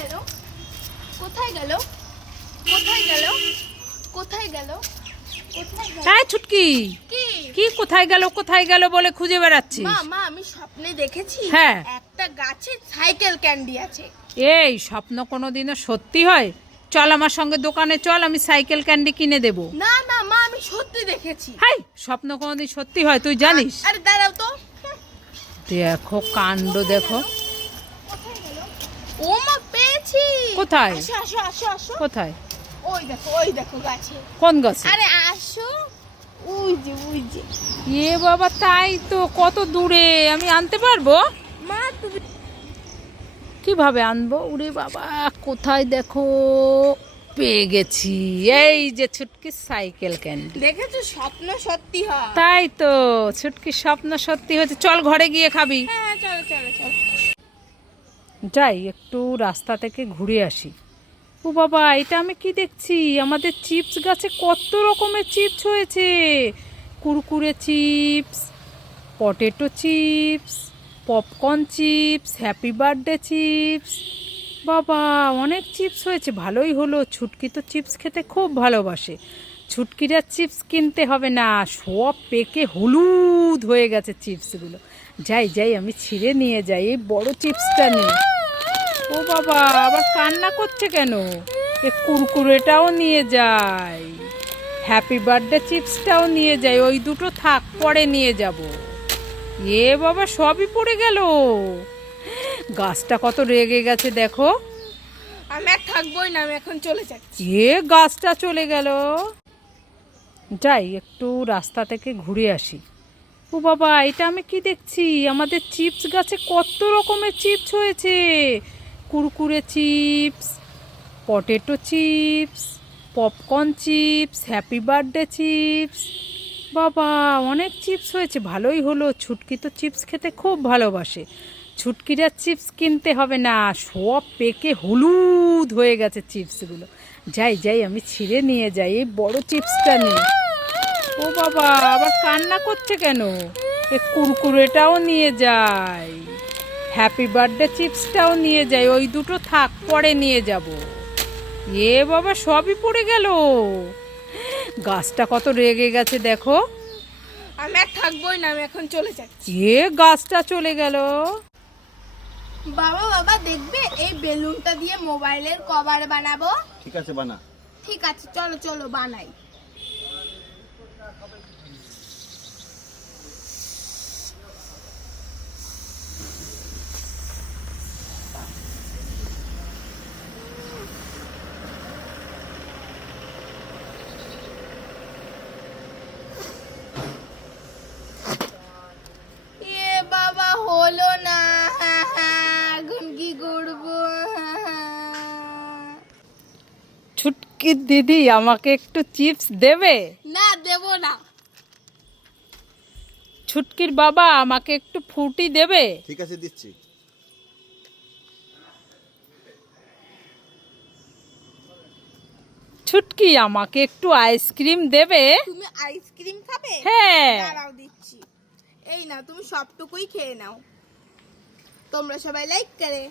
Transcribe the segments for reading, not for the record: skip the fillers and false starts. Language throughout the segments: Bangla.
গেল? কোথায় গেল? কোথায় গেল? কোথায় গেল? এই ছুটকি, কি কি কোথায় গেল কোথায় গেল বলে খুঁজে বেড়াচ্ছিস? মা মা আমি স্বপ্নে দেখেছি হ্যাঁ। একটা গাছে সাইকেল ক্যান্ডি আছে। এই স্বপ্ন কোনোদিনও সত্যি হয়? চল আমার সঙ্গে দোকানে চল, আমি সাইকেল ক্যান্ডি কিনে দেবো। না না মা আমি সত্যি দেখেছি। হাই, স্বপ্ন কোনোদিন সত্যি হয় তুই জানিস? আরে দাঁড়াও তো। দেখো কাণ্ড দেখো। কোথায় গেল? ও মা পেয়েছি। কোথায়? আসো আসো আসো আসো। কোথায়? ওই দেখো গাছে। কোন গাছে? আরে আসো। ওই যে এ বাবা, তাই তো, কত দূরে, আমি আনতে পারবো? মা তুমি কিভাবে আনবো? উরে বাবা, কোথায় দেখো, পেয়ে গেছি। এই যে ছুটকি সাইকেল ক্যান্ডি। দেখেছো স্বপ্ন সত্যি হয়। তাই তো, ছুটকির স্বপ্ন সত্যি হয়েছে। চল ঘরে গিয়ে খাবি। হ্যাঁ চলো চলো চলো। যাই একটু রাস্তা থেকে ঘুরে আসি। ও বাবা, এটা আমি কি দেখছি? আমাদের চিপস গাছে কত রকমের চিপস হয়েছে। Kurkure chips, potato chips, popcorn chips, happy birthday chips. বাবা, অনেক চিপস হয়েছে, ভালোই হলো। ছুটকি তো চিপস খেতে খুব ভালোবাসে। ছুটকির আর চিপস কিনতে হবে না, সব পেকে হলুদ হয়ে গেছে চিপসগুলো। যাই আমি ছিঁড়ে নিয়ে যাই এই বড় চিপসটা নিয়ে। ও বাবা, আবার কান্না করছে কেন? এ কুরকুরেটাও নিয়ে যাই, হ্যাপি বার্থডে চিপসটাও নিয়ে যাই। ওই দুটো থাক, পরে নিয়ে যাব। এ বাবা, সবই পড়ে গেল। গাছটা কত রেগে গেছে দেখো। আমি আর থাকবোই না, আমি এখন চলে যাচ্ছি। এ গাছটা চলে গেল। যাই একটু রাস্তা থেকে ঘুরে আসি। ও বাবা, এটা আমি কি দেখছি? আমাদের চিপস গাছে কত রকমের চিপস হয়েছে। Kurkure chips, potato chips, popcorn chips, happy birthday chips. বাবা, অনেক চিপস হয়েছে, ভালোই হলো। ছুটকি তো চিপস খেতে খুব ভালোবাসে। ছুটকির আর চিপস কিনতে হবে না, সব পেকে হলুদ হয়ে গেছে চিপসগুলো। যাই আমি ছিঁড়ে নিয়ে যাই এই বড় চিপসটা নিয়ে। ও বাবা, আবার কান্না করছে কেন? এ কুরকুরেটাও নিয়ে যাই, হ্যাপি বার্থডে চিপসটাও নিয়ে যাই। ওই দুটো থাক, পরে নিয়ে যাব। এ বাবা, সবই পড়ে গেল। গাছটা কত রেগে গেছে দেখো। আমি আর থাকবোই না, আমি এখন চলে যাচ্ছি। এ গাছটা চলে গেল। বাবা বাবা দেখবে এই বেলুনটা দিয়ে মোবাইলের কভার বানাবো। ঠিক আছে, বানা। ঠিক আছে চলো চলো বানাই। এ বাবা হলো না, এখন কি করবো? ছুটকির দিদি, আমাকে একটু চিপস দেবে? না দেব না। ছুটকির বাবা, আমাকে একটু ফ্রুটি দেবে? ঠিক আছে, দিচ্ছি। ছুটকি, আমাকে একটু আইসক্রিম দেবে? তুমি আইসক্রিম খাবে? হ্যাঁ। দাঁড়াও দিচ্ছি। এই না, তুমি সবটুকুই খেয়ে নাও। তোমরা সবাই লাইক করে।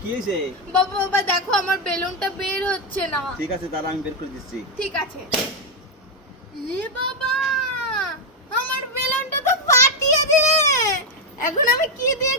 কি হয়েছে? বাবা বাবা দেখো আমার বেলুনটা বের হচ্ছে না। ঠিক আছে, তাহলে আমি বের করে দিচ্ছি। ঠিক আছে। এ বাবা, আমার বেলুনটা তো ফাটিয়ে দিলে। এখন আমি কি দিয়ে